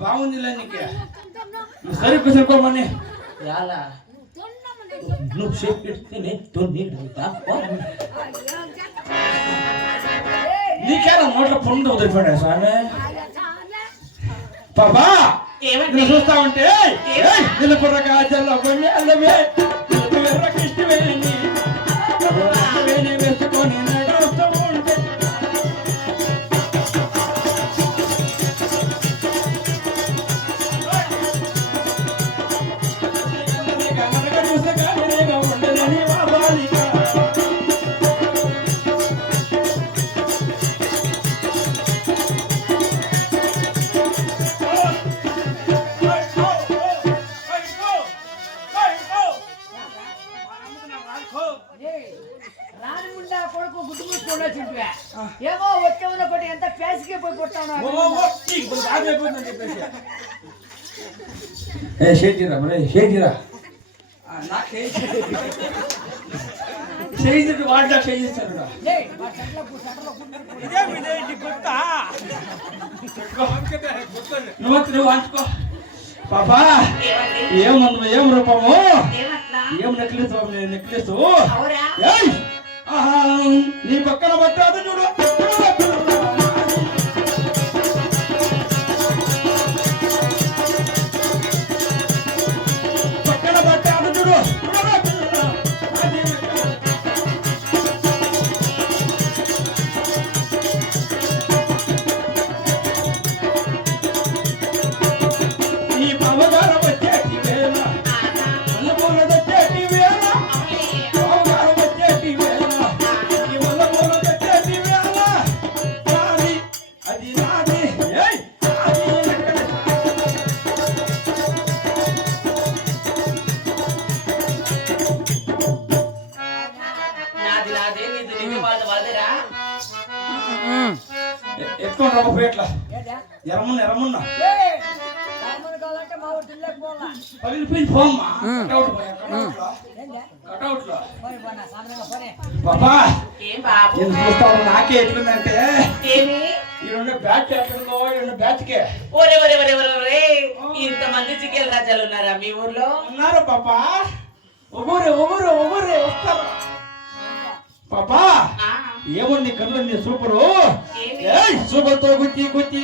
బాగుందిలే నీకే సరిగ్గా సరిపోమని ఎలా నువ్వు చెప్పిస్తేనే నీకేనా నోట్లో పొందు వదిలిపోయా స్వామి బాబా నువ్వు చూస్తా ఉంటే నిలబడక జల్ల కొన్ని అల్లవే ఇష్టమే వేసుకొని నడుస్తూ ఉంటే ఏమో వచ్చామని ఒకటి ఎంత పేసికే పోయి కొట్టాను వాటిలో చేయిస్తాను నువ్వు అంచుకో పాపా ఏముంది ఏం రూపము ఏం నెక్లెస్ నెక్లెస్ నీ పక్కన పట్టాదు చూడు పక్కన పట్టాదు చూడు ఈ పవగారం వచ్చేటి వేళ అన్నపూర్ణ వచ్చేటి వేళ పవగారం వచ్చేటి వేళ ఎత్తుకొని రవ్వ పేట్ల ఎరమున్న ఎరమున్నా పగిలిపోయింది పోమ్మా కటౌట్లో బాబా నేను చూస్తాను నాకే ఎట్లుందంటే ఈ రెండు బ్యాచ్ ఎక్కడుందో ఈ రెండు బ్యాచ్కే ఇంతమంది చికెన్ రాజాలు ఉన్నారా మీ ఊర్లో? ఉన్నారు పాపా ఒగురే వస్తారు పాపా ఏమో నీ కళ్ళు నీ సూపరు సూపర్ తో గుచ్చి గుచ్చి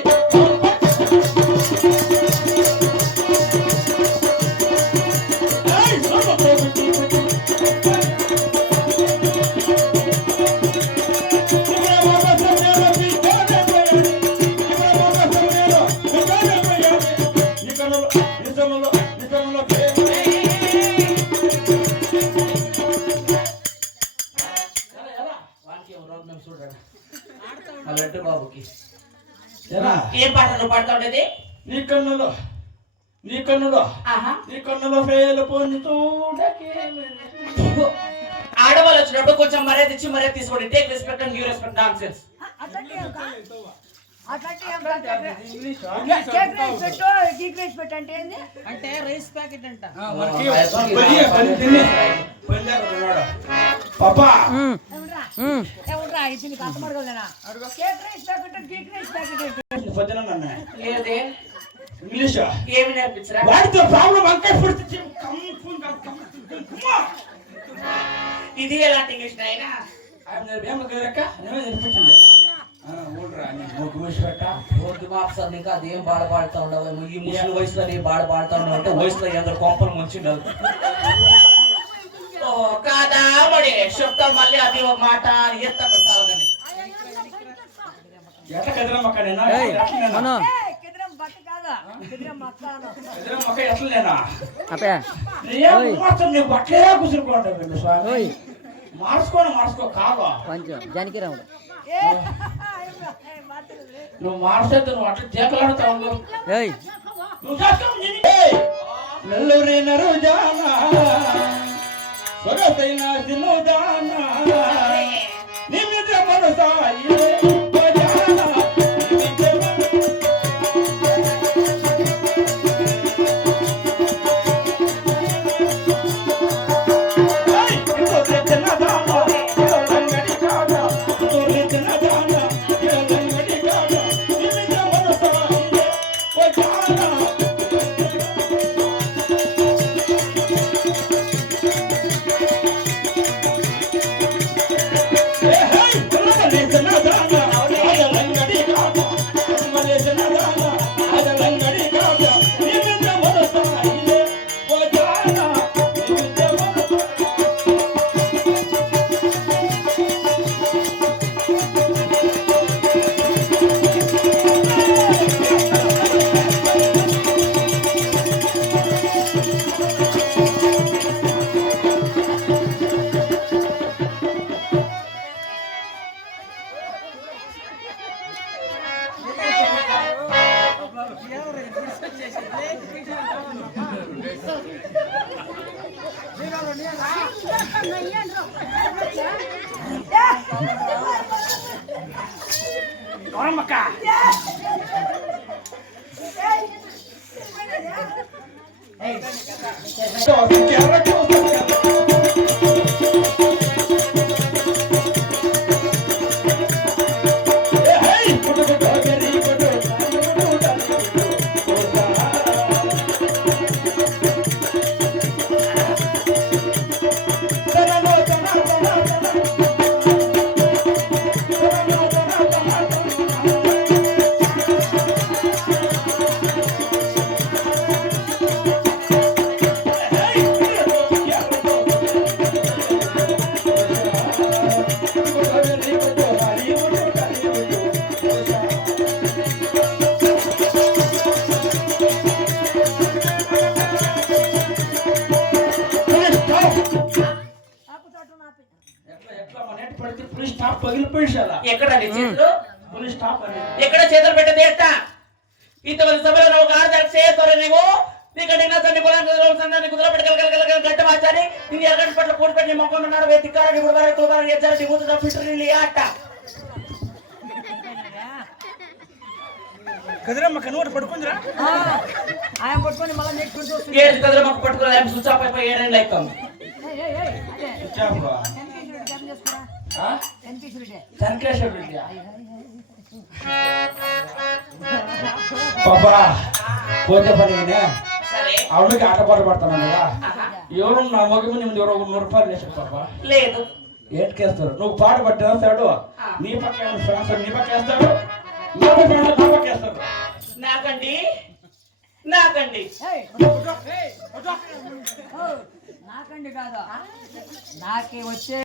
బాబుకి ఏం పాట నువ్వు పాడుతా ఉండేది? నీ కన్నులో ఫేలు పొందుతూ ఆడవాళ్ళు వచ్చినప్పుడు కొంచెం మర్యాద ఇచ్చి మర్యాద తీసుకోండి. Take respect and give respect. Nonsense. అంటే రైస్ ప్యాకెట్ అంట. పాపా ఇంగ్లీష్ ఏమి నేర్పించరా? వాడితో ప్రాబ్లం అంకాయ పుడితే ఇది ఎలాంటి ఇంగ్లీష్ అయినా నేర్పించింది ఇంకా అదేం బాధ పాడుతా ఉండవు. ఈ ముసలి వయసులో నీ బాధ పాడుతా ఉండవు అంటే వయసులో ఎందరు కొంపలు ముంచిండవు కాదా మడి చెప్తా మళ్ళీ అది ఒక మాట ఎత్తాను. ఎట్లా కదిరమ్మక్క నేనా ఏయ్, మను కిద్రం బట్ట కాదా కిద్రం మత్తాను కదిరమ్మక్క ఎట్లా నేనా అప్పే మాత్రం నువ్వు బట్టలే కుసురుకుంటావు స్వామి ఓయ్ మార్చుకో కాదు కొంచెం జానికి రాముడు నువ్వు మార్చేది నువ్వు అట్లా చేకలాడుతావు ఏయ్ నెల్లూరి నరుజానా సొగసైన దినుదానా నిమిత మనసాయి బజానా ఎక్కడండి చేతులు ఎక్కడ ఎక్కడ చేతులు పెట్టేది ఎట్ట ఇంతమంది సభలో ఒక ఆరు చేస్తారు నీవు నీకంటే నా తండ్రి పొలాన్ని కుదుర పెట్టగల గడ్డ మార్చాలి నీ ఎరగంట పట్ల పూడి పెట్టి మొక్కలు ఉన్నాడు వెతికారని గుడివారి తోబారని ఎచ్చారని కూతురు ఫిల్టర్ ఆట కదిరమ్మక్క నోటి పడుకుందిరా ఆయన పట్టుకొని మళ్ళీ నెట్ చూసి ఏడు కదిర మొక్క పట్టుకుని స్విచ్ ఆఫ్ అయిపోయి 7 ఏళ్ళు అవుతాం పాపా పోతే పని సరే ఆవిడకి ఆటపాటు పడతాను కదా ఎవరు నా మగమి నువ్వు ఎవరో 100 రూపాయలు వేసాడు పాపా లేదు ఏట్కేస్తాడు నువ్వు పాట పట్టేస్తాడు నీ పక్క ఫ్రెండ్స్ నీ పక్క వేస్తాడు నా పక్క వేస్తాడు నాకండి నాకండి కాదా నాకే వచ్చే